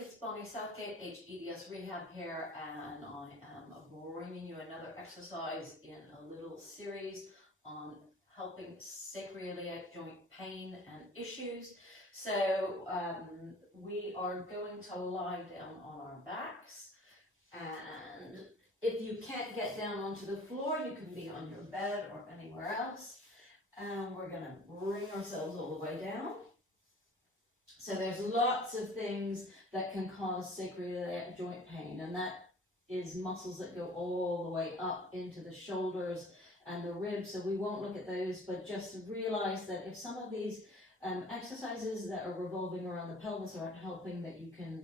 it's Bonnie Southgate, hEDS Rehab here, and I am bringing you another exercise in a little series on helping sacroiliac joint pain and issues. So we are going to lie down on our backs, and if you can't get down onto the floor, you can be on your bed or anywhere else. And we're going to bring ourselves all the way down. So there's lots of things that can cause sacroiliac joint pain, and that is muscles that go all the way up into the shoulders and the ribs. So we won't look at those, but just realize that if some of these exercises that are revolving around the pelvis aren't helping, that you can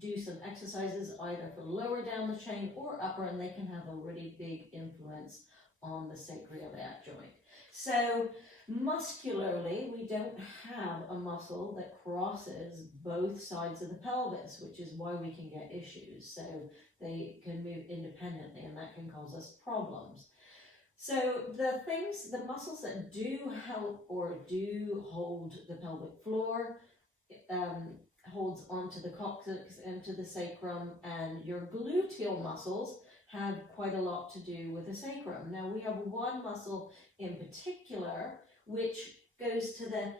do some exercises either for lower down the chain or upper, and they can have a really big influence on the sacroiliac joint. So muscularly, we don't have a muscle that crosses both sides of the pelvis, which is why we can get issues. So they can move independently, and that can cause us problems. So the muscles that do help or do hold the pelvic floor, holds onto the coccyx and to the sacrum, and your gluteal muscles have quite a lot to do with the sacrum. Now we have one muscle in particular which goes to the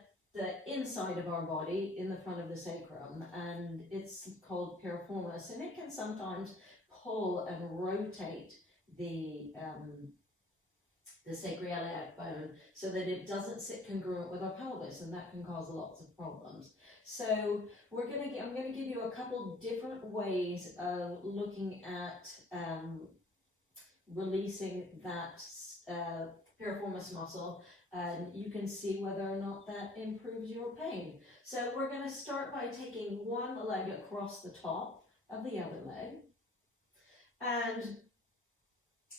inside of our body in the front of the sacrum, and it's called piriformis, and it can sometimes pull and rotate the sacroiliac bone so that it doesn't sit congruent with our pelvis, and that can cause lots of problems. So I'm going to give you a couple different ways of looking at releasing that piriformis muscle, and you can see whether or not that improves your pain. So we're going to start by taking one leg across the top of the other leg, and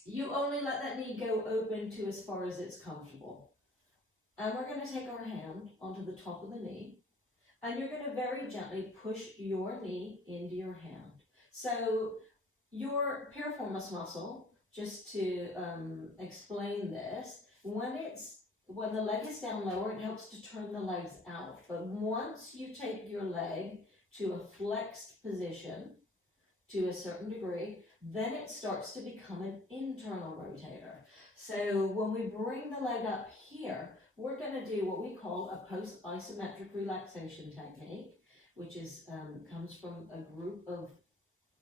you only let that knee go open to as far as it's comfortable. And we're going to take our hand onto the top of the knee, and you're going to very gently push your knee into your hand. So your piriformis muscle, just to explain this, when the leg is down lower, it helps to turn the legs out. But once you take your leg to a flexed position to a certain degree, then it starts to become an internal rotator. So when we bring the leg up here, we're going to do what we call a post-isometric relaxation technique, which is comes from a group of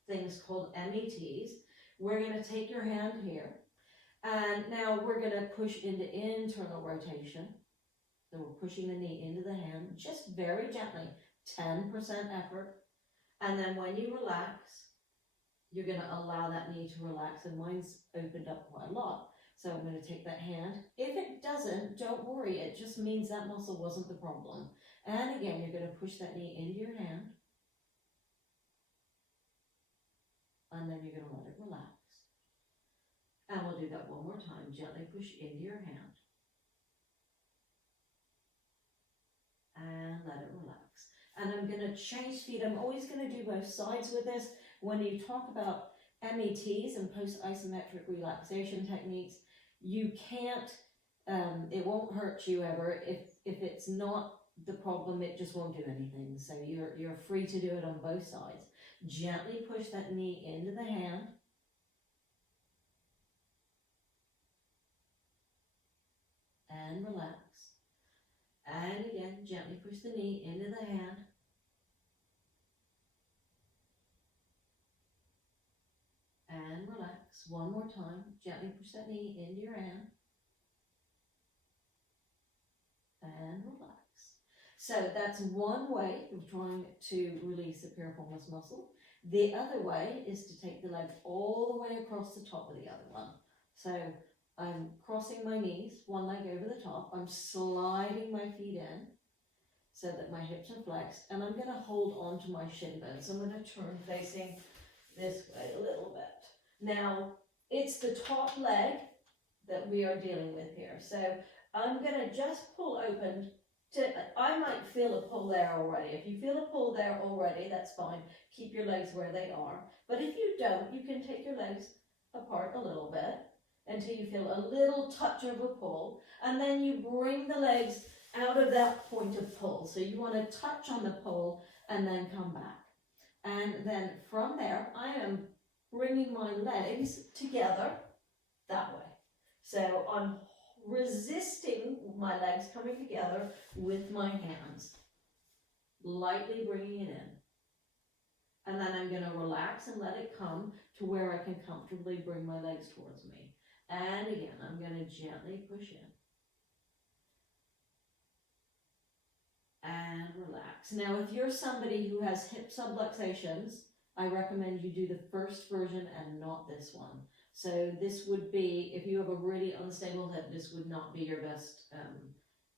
things called METs. We're going to take your hand here, and now we're going to push into internal rotation. So we're pushing the knee into the hand, just very gently, 10% effort. And then when you relax, you're going to allow that knee to relax, and mine's opened up quite a lot. So I'm going to take that hand. If it doesn't, don't worry. It just means that muscle wasn't the problem. And again, you're going to push that knee into your hand. And then you're going to let it relax. And we'll do that one more time. Gently push into your hand. And let it relax. And I'm going to change feet. I'm always going to do both sides with this. When you talk about METs and post-isometric relaxation techniques, you can't, it won't hurt you ever. If it's not the problem, it just won't do anything. So you're free to do it on both sides. Gently push that knee into the hand. And relax. And again, gently push the knee into the hand. And relax. One more time. Gently push that knee into your hand. And relax. So that's one way of trying to release the piriformis muscle. The other way is to take the leg all the way across the top of the other one. So I'm crossing my knees, one leg over the top. I'm sliding my feet in so that my hips are flexed, and I'm going to hold on to my shin bones. So I'm going to turn facing this way a little bit. Now, it's the top leg that we are dealing with here. So I'm going to just pull open. I might feel a pull there already. If you feel a pull there already, that's fine. Keep your legs where they are. But if you don't, you can take your legs apart a little bit until you feel a little touch of a pull. And then you bring the legs out of that point of pull. So you want to touch on the pull and then come back. And then from there, I am bringing my legs together that way. So I'm resisting my legs coming together with my hands, lightly bringing it in. And then I'm going to relax and let it come to where I can comfortably bring my legs towards me. And again, I'm going to gently push in. And relax. Now, if you're somebody who has hip subluxations, I recommend you do the first version and not this one. So this would be, if you have a really unstable hip, this would not be your best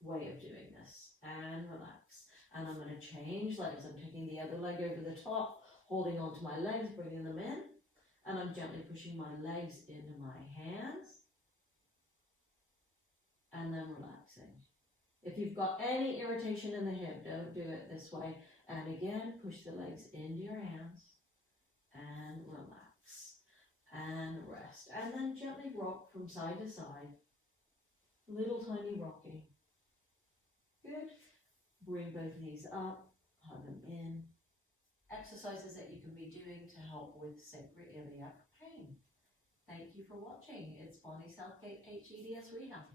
way of doing this. And relax. And I'm going to change legs. I'm taking the other leg over the top, holding onto my legs, bringing them in. And I'm gently pushing my legs into my hands. And then relaxing. If you've got any irritation in the hip, don't do it this way. And again, push the legs into your hands. And relax. And rest. And then gently rock from side to side. Little tiny rocking. Good. Bring both knees up. Hug them in. Exercises that you can be doing to help with sacroiliac pain. Thank you for watching. It's Bonnie Southgate, hEDS Rehab.